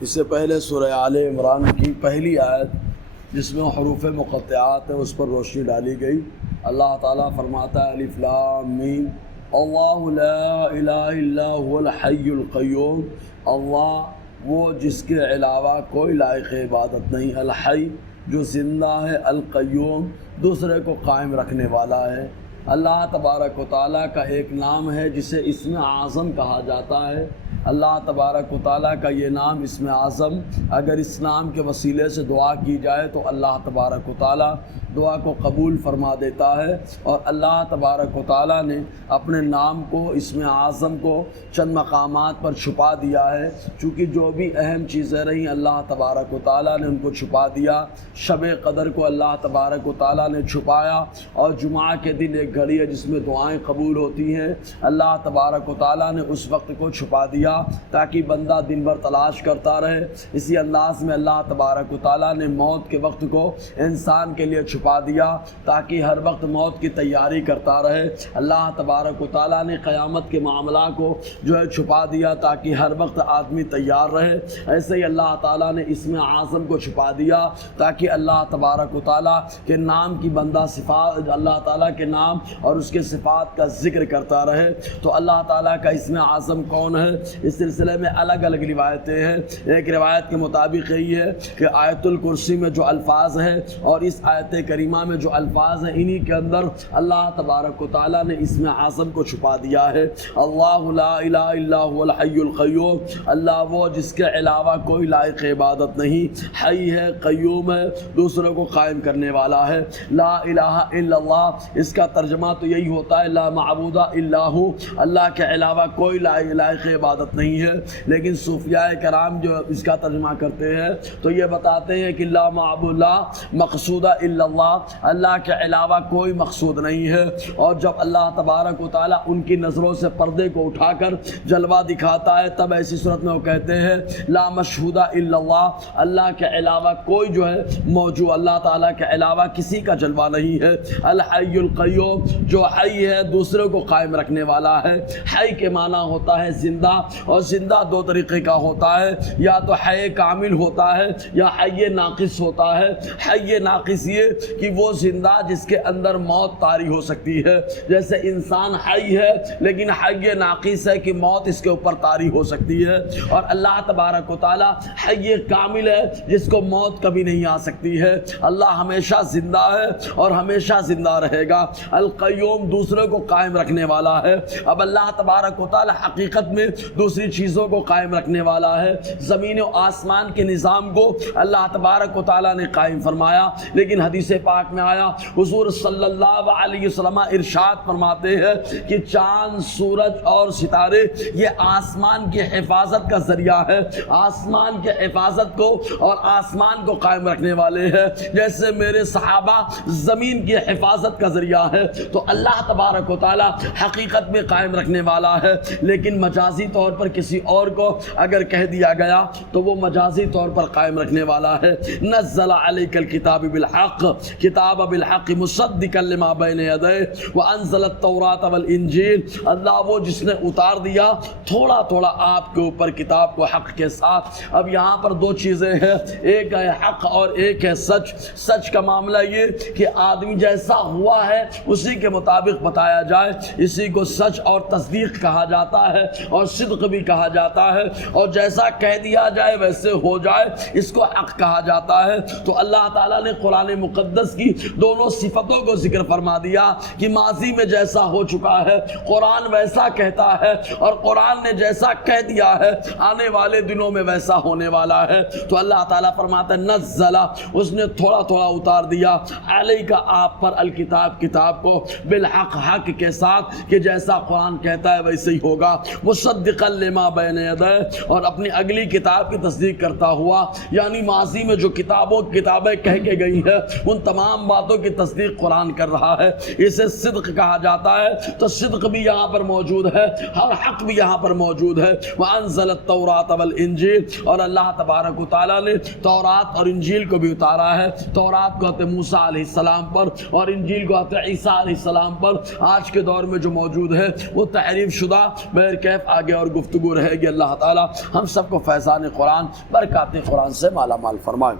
اس سے پہلے سورہ آل عمران کی پہلی آیت جس میں حروف مقطعات ہیں اس پر روشنی ڈالی گئی۔ اللہ تعالیٰ فرماتا ہے الف لام میم اللہ لا الہ الا هو الحی القیوم، اللہ وہ جس کے علاوہ کوئی لائق عبادت نہیں، الحی جو زندہ ہے، القیوم دوسرے کو قائم رکھنے والا ہے۔ اللہ تبارک و تعالیٰ کا ایک نام ہے جسے اسم اعظم کہا جاتا ہے۔ اللہ تبارک و تعالیٰ کا یہ نام اسم اعظم، اگر اس نام کے وسیلے سے دعا کی جائے تو اللہ تبارک و تعالیٰ دعا کو قبول فرما دیتا ہے۔ اور اللہ تبارک و تعالیٰ نے اپنے نام کو، اسم اعظم کو چند مقامات پر چھپا دیا ہے، چونکہ جو بھی اہم چیزیں رہیں اللہ تبارک و تعالیٰ نے ان کو چھپا دیا۔ شب قدر کو اللہ تبارک و تعالیٰ نے چھپایا، اور جمعہ کے دن ایک گھڑی ہے جس میں دعائیں قبول ہوتی ہیں، اللہ تبارک و تعالیٰ نے اس وقت کو چھپا دیا تاکہ بندہ دن بھر تلاش کرتا رہے۔ اسی انداز میں اللہ تبارک و تعالیٰ نے موت کے وقت کو انسان کے لیے چھپا دیا تاکہ ہر وقت موت کی تیاری کرتا رہے۔ اللہ تبارک و تعالیٰ نے قیامت کے معاملہ کو جو ہے چھپا دیا تاکہ ہر وقت آدمی تیار رہے۔ ایسے ہی اللہ تعالیٰ نے اسم اعظم کو چھپا دیا تاکہ اللہ تبارک و تعالیٰ کے نام کی بندہ صفات، اللہ تعالیٰ کے نام اور اس کے صفات کا ذکر کرتا رہے۔ تو اللہ تعالیٰ کا اسم اعظم کون ہے، اس سلسلے میں الگ الگ روایتیں ہیں۔ ایک روایت کے مطابق یہی ہے کہ آیت الکرسی میں جو الفاظ ہیں اور اس آیت کریمہ میں جو الفاظ ہیں، انہی کے اندر اللہ تبارک و تعالیٰ نے اسم اعظم کو چھپا دیا ہے۔ اللہ لا الہ الا هو الحی القیوم، اللہ وہ جس کے علاوہ کوئی لائق عبادت نہیں، حی ہے، قیوم ہے، دوسروں کو قائم کرنے والا ہے۔ لا الہ الا اللہ، اس کا ترجمہ تو یہی ہوتا ہے لا معبود الا ہو، اللہ کے علاوہ کوئی لائق عبادت نہیں ہے۔ لیکن صوفیاء کرام جو اس کا ترجمہ کرتے ہیں تو یہ بتاتے ہیں کہ لا معبود لا مقصود الا اللہ، اللہ کے علاوہ کوئی مقصود نہیں ہے۔ اور جب اللہ تبارک و تعالیٰ ان کی نظروں سے پردے کو اٹھا کر جلوہ دکھاتا ہے تب ایسی صورت میں وہ کہتے ہیں لا مشہود الا اللہ، اللہ کے علاوہ کوئی جو ہے موجود، اللہ تعالیٰ کے علاوہ کسی کا جلوہ نہیں ہے۔ الحی القیوم، جو حی ہے دوسروں کو قائم رکھنے والا ہے۔ حی کے معنی ہوتا ہے زندہ، اور زندہ دو طریقے کا ہوتا ہے، یا تو حی کامل ہوتا ہے یا حی ناقص ہوتا ہے۔ حی ناقص یہ کہ وہ زندہ جس کے اندر موت طاری ہو سکتی ہے، جیسے انسان حی ہے لیکن حی ناقص ہے کہ موت اس کے اوپر طاری ہو سکتی ہے۔ اور اللہ تبارک و تعالیٰ حی کامل ہے جس کو موت کبھی نہیں آ سکتی ہے۔ اللہ ہمیشہ زندہ ہے اور ہمیشہ زندہ رہے گا۔ القیوم دوسروں کو قائم رکھنے والا ہے۔ اب اللہ تبارک و تعالیٰ حقیقت میں دوسری چیزوں کو قائم رکھنے والا ہے۔ زمین و آسمان کے نظام کو اللہ تبارک و تعالیٰ نے قائم فرمایا، لیکن حدیث پاک میں آیا حضور صلی اللہ علیہ وسلم ارشاد فرماتے ہیں کہ چاند، سورج اور ستارے یہ آسمان کی حفاظت کا ذریعہ ہے، آسمان کی حفاظت کو اور آسمان کو قائم رکھنے والے ہیں، جیسے میرے صحابہ زمین کی حفاظت کا ذریعہ ہے۔ تو اللہ تبارک و تعالیٰ حقیقت میں قائم رکھنے والا ہے، لیکن مجازی طور پر کسی اور کو اگر کہہ دیا گیا تو وہ مجازی طور پر قائم رکھنے والا ہے۔ نزل علیک الکتاب بالحق، کتاب بالحق مصدقا لما بین یدیہ وانزل التوراۃ والانجیل، اللہ وہ جس نے اتار دیا تھوڑا تھوڑا آپ کے اوپر کتاب کو حق کے ساتھ۔ اب یہاں پر دو چیزیں ہیں، ایک ہے حق اور ایک ہے سچ۔ سچ کا معاملہ یہ کہ آدمی جیسا ہوا ہے اسی کے مطابق بتایا جائے، اسی کو سچ اور تصدیق کہا جاتا ہے اور صدق بھی کہا جاتا ہے، اور جیسا کہہ دیا جائے ویسے ہو جائے اس کو حق کہا جاتا ہے۔ تو اللہ تعالیٰ نے قرآن مقدس کی دونوں صفتوں کو ذکر فرما دیا کہ ماضی میں جیسا ہو چکا ہے قرآن ویسا کہتا ہے، اور قرآن نے جیسا کہہ دیا ہے آنے والے دنوں میں ویسا ہونے والا ہے۔ تو اللہ تعالیٰ فرماتا ہے نزل، اس نے تھوڑا تھوڑا اتار دیا، علیک آپ پر الکتاب، کتاب کو، بالحق حق کے ساتھ کہ جیسا قرآن کہتا ہے ویسے ہی ہوگا، مصدقا لما بین یدیہ، اور اپنی اگلی کتاب کی تصدیق کرتا ہوا، یعنی ماضی میں جو کتابیں کہہ کے گئی ہیں ان تمام باتوں کی تصدیق قرآن کر رہا ہے۔ اسے صدق کہا جاتا ہے، تو صدق بھی یہاں پر موجود ہے اور حق بھی یہاں پر موجود ہے۔ وانزل التوراۃ والانجیل، اور اللہ تبارک و تعالیٰ نے تورات اور انجیل کو بھی اتارا ہے۔ تورات کو حضرت موسیٰ علیہ السلام پر اور انجیل کو حضرت عیسیٰ علیہ السلام پر۔ آج کے دور میں جو موجود ہے وہ تحریف شدہ بہرکیف آگے اور گفتگو رہے گی۔ اللہ تعالیٰ ہم سب کو فیضان قرآن برکات قرآن سے مالا مال فرمائے۔